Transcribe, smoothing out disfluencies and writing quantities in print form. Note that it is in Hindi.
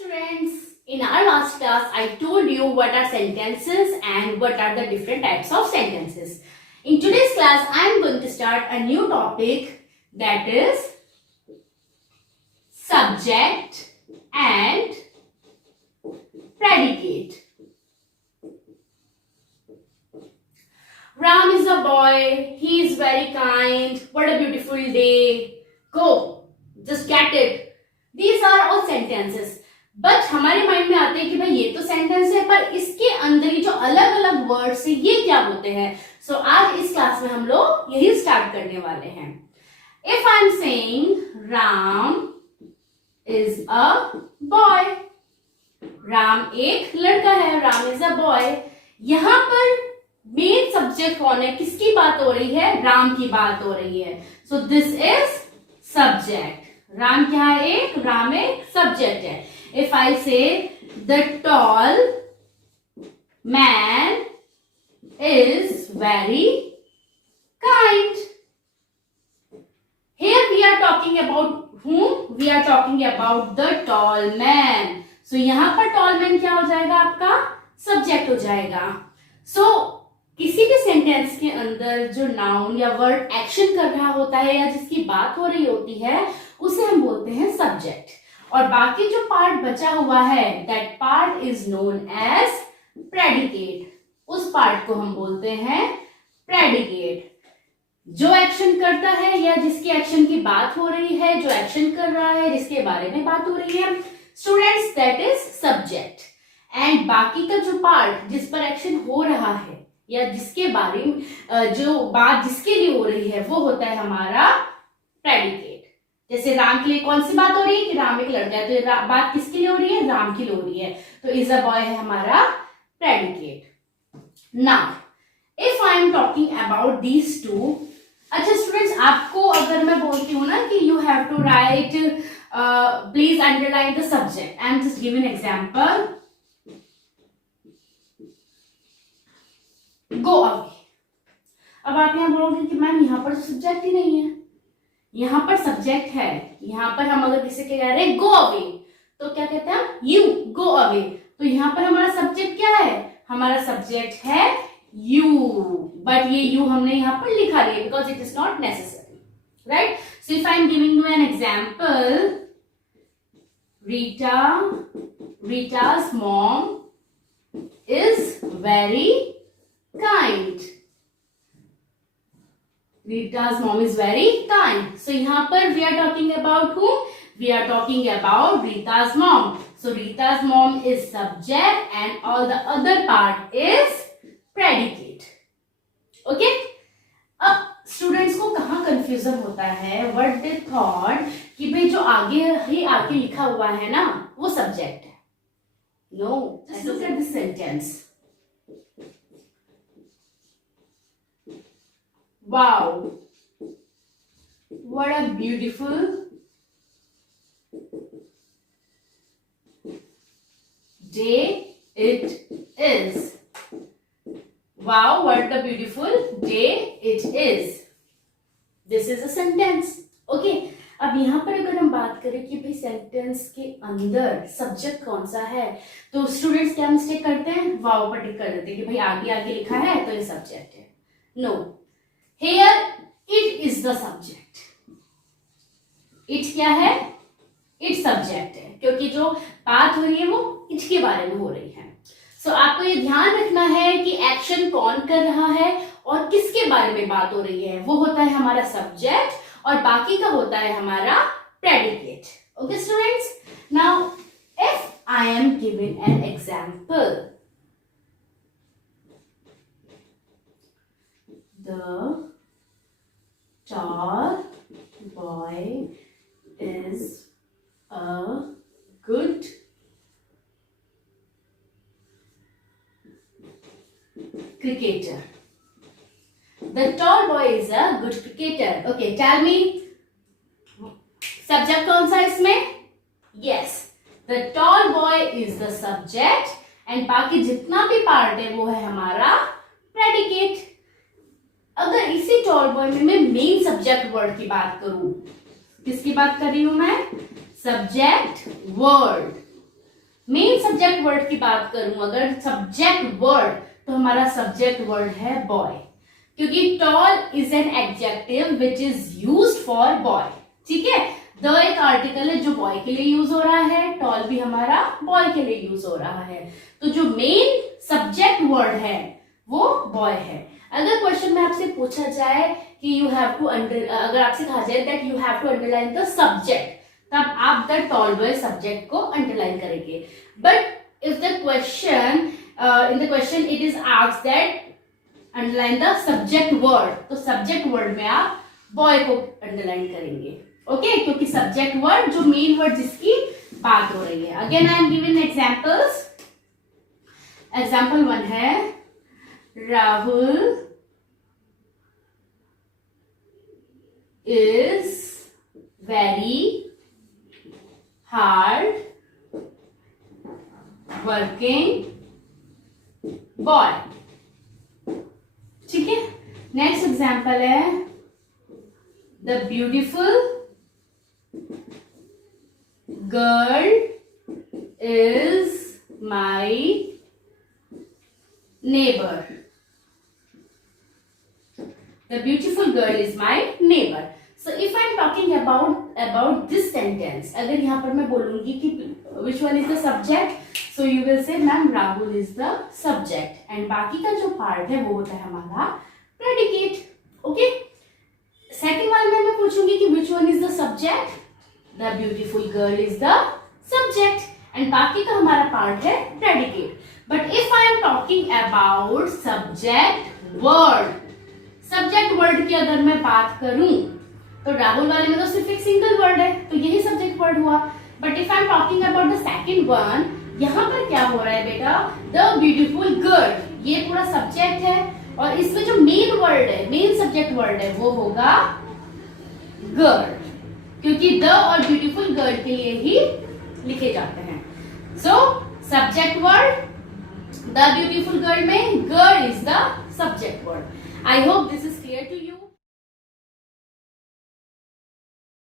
Students, in our last class, I told you what are sentences and what are the different types of sentences. In today's class, I am going to start a new topic, that is subject and predicate. Ram is a boy, he is very kind, what a beautiful day, go, just get it. These are all sentences. But हमारे माइंड में आते हैं कि भाई ये तो सेंटेंस है, पर इसके अंदर ये जो अलग अलग वर्ड्स है ये क्या होते हैं. सो आज इस क्लास में हम लोग यही स्टार्ट करने वाले हैं. If I am saying Ram is a boy, Ram एक लड़का है, राम इज अ बॉय. यहां पर मेन सब्जेक्ट कौन है, किसकी बात हो रही है, राम की बात हो रही है. So this is subject. Ram क्या है, एक राम एक सब्जेक्ट है. If I say the tall man is very kind, here we are talking about whom? We are talking about the tall man. So यहाँ पर tall man क्या हो जाएगा, आपका सब्जेक्ट हो जाएगा. So किसी भी सेंटेंस के अंदर जो नाउन या वर्ड एक्शन कर रहा होता है या जिसकी बात हो रही होती है उसे हम बोलते हैं सब्जेक्ट. और बाकी जो पार्ट बचा हुआ है, that part is known as predicate. उस पार्ट को हम बोलते हैं प्रेडिकेट. जो एक्शन करता है या जिसकी एक्शन की बात हो रही है, जो एक्शन कर रहा है, जिसके बारे में बात हो रही है, students, that is subject. And बाकी का जो पार्ट जिस पर एक्शन हो रहा है या जिसके बारे में जो बात जिसके लिए हो रही है वो होता है हमारा प्रेडिकेट. जैसे राम के लिए कौन सी बात हो रही है कि राम एक लड़का है, तो बात किसके लिए हो रही है, राम के लिए हो रही है. तो इज अ बॉय है हमारा predicate. Now if I am talking about these two, अच्छा स्टूडेंट्स, आपको अगर मैं बोलती हूँ ना कि you have to write, please underline the subject. I am just giving an example, go away. अब आप यहाँ बोलोगे कि मैम यहाँ पर सब्जेक्ट ही नहीं है, यहां पर सब्जेक्ट है. यहां पर हम अगर किसी के कह रहे हैं गो अवे, तो क्या कहते हैं, यू गो अवे. तो यहां पर हमारा सब्जेक्ट क्या है, हमारा सब्जेक्ट है यू. बट ये यू हमने यहां पर लिखा लिया because it is not necessary, right. So if I am giving you an example, Rita's mom is very kind. Rita's mom is very kind. So यहाँ पर we are talking about whom? We are talking about Rita's mom. So Rita's mom is subject and all the other part is predicate. Okay? अब students को कहाँ confusion होता है? What they thought कि भाई जो आगे ही आगे लिखा हुआ है ना वो subject है. No. Just look at this sentence. Wow, what a beautiful day it is. Wow, what a beautiful day it is. This is a sentence. Okay, अब यहाँ पर अगर हम बात करें कि भाई सेंटेंस के अंदर सब्जेक्ट कौन सा है, तो स्टूडेंट्स क्या मिस्टेक करते हैं, वाव पर टिक कर देते हैं कि भाई आगे आगे लिखा है तो ये सब्जेक्ट है. No, Here it is the subject. It क्या है, it subject है, क्योंकि जो बात हो रही है वो it के बारे में हो रही है. So आपको ये ध्यान रखना है कि एक्शन कौन कर रहा है और किसके बारे में बात हो रही है. वो होता है हमारा सब्जेक्ट और बाकी का होता है हमारा predicate. Okay students, now if I am giving an example, the tall boy is a good cricketer. The tall boy is a good cricketer. Okay, tell me, subject कौन सा इसमें? Yes, the tall boy is the subject and बाकी जितना भी पार्ट है वो है हमारा predicate. अगर इसी टॉल बॉय में मैं मेन सब्जेक्ट वर्ड की बात करूं, किसकी बात कर रही हूं मैं, subject word. Main subject word की बात करूं अगर सब्जेक्ट वर्ड, तो हमारा सब्जेक्ट वर्ड है बॉय, क्योंकि tall is an adjective which is used for boy. ठीक है, द एक आर्टिकल है जो बॉय के लिए यूज हो रहा है, टॉल भी हमारा बॉय के लिए यूज हो रहा है, तो जो मेन सब्जेक्ट वर्ड है वो बॉय है। अगर क्वेश्चन में आपसे पूछा जाए कि यू हैव टू अगर आपसे कहा जाए that you have to underline the subject, तब आप द टॉल बॉय सब्जेक्ट को अंडरलाइन करेंगे। But if the question in the question it is asked that underline the subject word, तो सब्जेक्ट वर्ड में आप बॉय को अंडरलाइन करेंगे। ओके, क्योंकि सब्जेक्ट वर्ड जो मेन वर्ड जिसकी बात हो रही है। Again I am giving examples. Example 1 है Rahul is very hard working boy. ठीक है, नेक्स्ट एग्जांपल है the beautiful girl is my neighbour. The beautiful girl is my neighbour. So if I am talking about this sentence, अगर यहां पर मैं बोलूंगी कि which one is the subject, so you will say ma'am Rahul is the subject, and बाकी का जो पार्ट है वो होता है हमारा प्रेडिकेट। ओके, सेकेंड वाले में मैं पूछूंगी कि which one is the subject, the beautiful girl is the subject, and बाकी का हमारा पार्ट है predicate. But if I am talking about subject word, subject word की अगर मैं बात करूं तो राहुल वाले में तो सिर्फ एक सिंगल वर्ड है, तो यही सब्जेक्ट वर्ड हुआ। But if I am talking about the second one, यहां पर क्या हो रहा है बेटा, द ब्यूटीफुल गर्ल, ये पूरा सब्जेक्ट है, और इसमें जो मेन वर्ड है, मेन सब्जेक्ट वर्ड है वो होगा गर्ल, क्योंकि द और ब्यूटीफुल गर्ल के लिए ही लिखे जाते हैं। So subject word the beautiful girl में girl is the subject word. I hope this is clear to you.